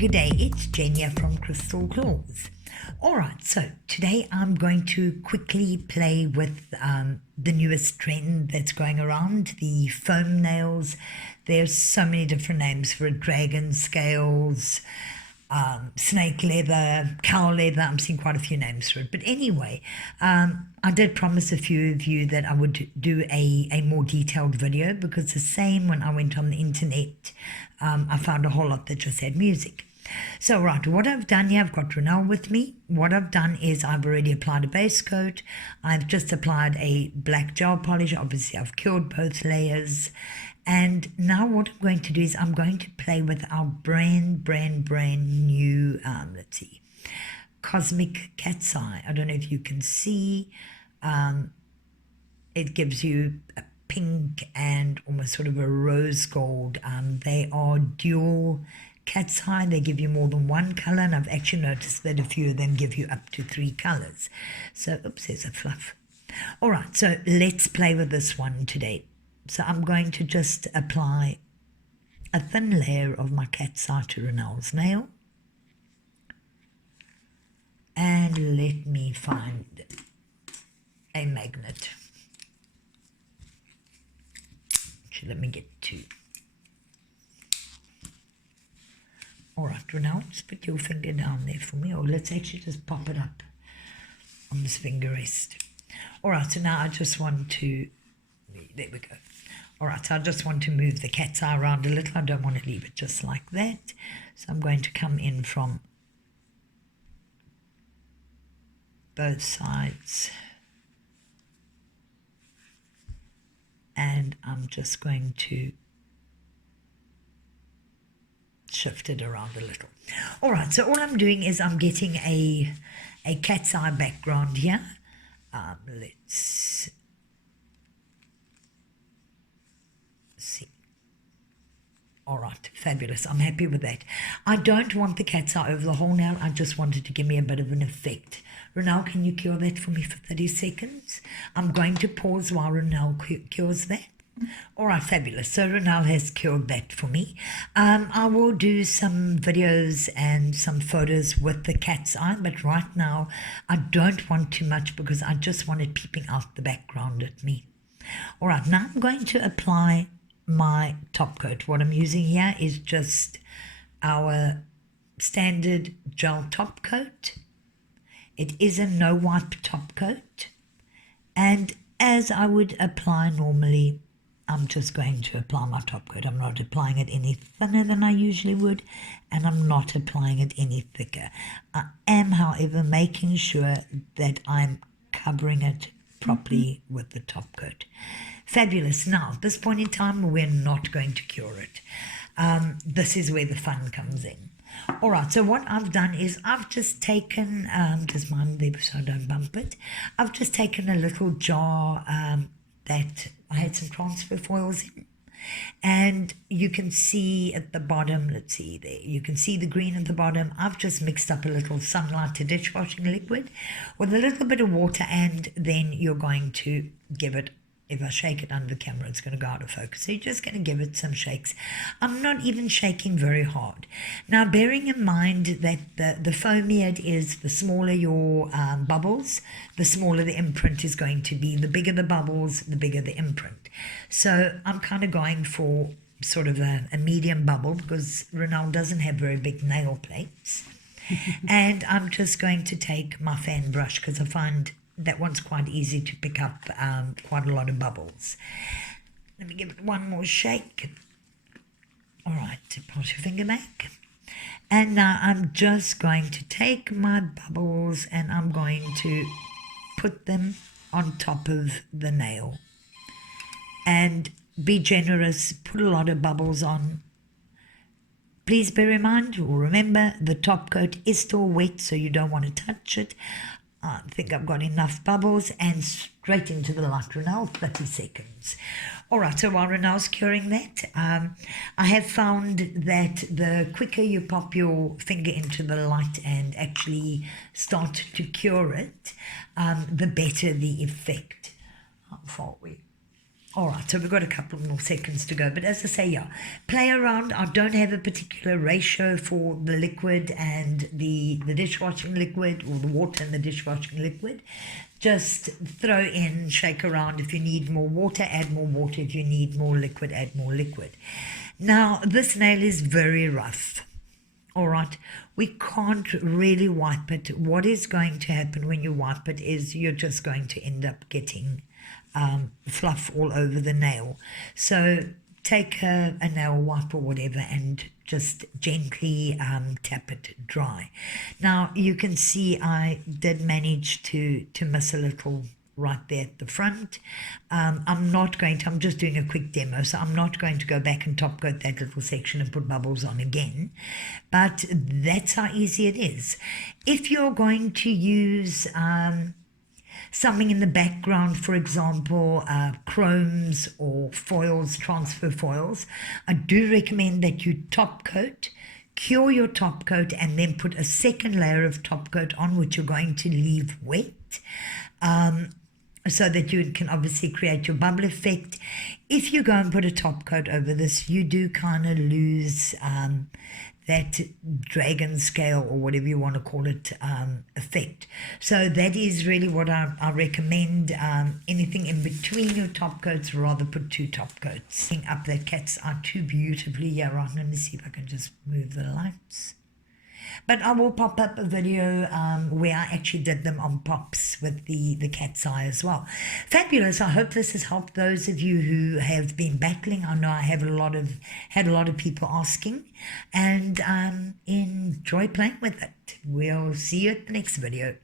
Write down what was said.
good day, it's Jenia from Clawz. Alright, so today I'm going to quickly play with the newest trend that's going around, the foam nails. There's so many different names for it: dragon scales, snake leather, cow leather. I'm seeing quite a few names for it. But anyway, I did promise a few of you that I would do a more detailed video, because the same when I went on the internet, I found a whole lot that just had music. So right, what I've done here, I've got Renal with me. What I've done is I've already applied a base coat. I've just applied a black gel polish. Obviously, I've cured both layers. And now what I'm going to do is I'm going to play with our brand new, let's see, Cosmic Cat's Eye. I don't know if you can see. It gives you a pink and almost sort of a rose gold. They are dual cat's eye. They give you more than one color, and I've actually noticed that a few of them give you up to 3 colors. So, oops, there's a fluff. All right, so let's play with this one today. So I'm going to just apply a thin layer of my cat's eye to Renal's nail. And let me find a magnet. Actually, let me get 2. All right, Renal, just put your finger down there for me, or let's actually just pop it up on this finger rest. All right, so now I just want to, there we go. All right, so I just want to move the cat's eye around a little. I don't want to leave it just like that. So I'm going to come in from both sides. And I'm just going to shift it around a little. All right, so all I'm doing is I'm getting a cat's eye background here. Let's see. All right, fabulous. I'm happy with that. I don't want the cat's eye over the whole nail. I just wanted to give me a bit of an effect. Renal, can you cure that for me for 30 seconds? I'm going to pause while Renal cures that. All right, fabulous. So Renal has cured that for me. I will do some videos and some photos with the cat's eye, but right now I don't want too much because I just want it peeping out the background at me. All right, now I'm going to apply my top coat. What I'm using here is just our standard gel top coat. It is a no wipe top coat, and as I would apply normally, I'm just going to apply my top coat. I'm not applying it any thinner than I usually would, and I'm not applying it any thicker. I am, however, making sure that I'm covering it properly with the top coat. Fabulous. Now, at this point in time, we're not going to cure it. This is where the fun comes in. All right, so what I've done is I've just taken, just mind there so I don't bump it. I've just taken a little jar that I had some transfer foils in. And you can see at the bottom, let's see there, you can see the green at the bottom. I've just mixed up a little Sunlight to dishwashing liquid with a little bit of water, and then you're going to give it, if I shake it under the camera, it's going to go out of focus. So you're just going to give it some shakes. I'm not even shaking very hard. Now, bearing in mind that the foamier it is, the smaller your bubbles, the smaller the imprint is going to be. The bigger the bubbles, the bigger the imprint. So I'm kind of going for sort of a medium bubble because Renal doesn't have very big nail plates. And I'm just going to take my fan brush because I find that one's quite easy to pick up quite a lot of bubbles. Let me give it one more shake. All right, pass your finger back. And now I'm just going to take my bubbles and I'm going to put them on top of the nail. And be generous, put a lot of bubbles on. Please bear in mind or remember the top coat is still wet, so you don't want to touch it. I think I've got enough bubbles, and straight into the light, Renal, 30 seconds. All right, so while Renal's curing that, I have found that the quicker you pop your finger into the light and actually start to cure it, the better the effect. How far are we? All right, so we've got a couple more seconds to go. But as I say, yeah, play around. I don't have a particular ratio for the liquid and the dishwashing liquid, or the water and the dishwashing liquid. Just throw in, shake around. If you need more water, add more water. If you need more liquid, add more liquid. Now, this nail is very rough. All right, we can't really wipe it. What is going to happen when you wipe it is you're just going to end up getting fluff all over the nail. So take a nail wipe or whatever and just gently tap it dry. Now you can see I did manage to miss a little right there at the front. I'm just doing a quick demo, so I'm not going to go back and top coat that little section and put bubbles on again, but that's how easy it is. If you're going to use something in the background, for example, chromes or foils, transfer foils, I do recommend that you top coat, cure your top coat, and then put a second layer of top coat on, which you're going to leave wet, so that you can obviously create your bubble effect. If you go and put a top coat over this, you do kind of lose that dragon scale, or whatever you want to call it, effect. So that is really what I recommend. Anything in between your top coats, rather put 2 top coats. Up that cat's eye too beautifully here. Right, let me see if I can just move the lights. But I will pop up a video where I actually did them on pops with the cat's eye as well. Fabulous. I hope this has helped those of you who have been battling. I know I have had a lot of people asking, and enjoy playing with it. We'll see you at the next video.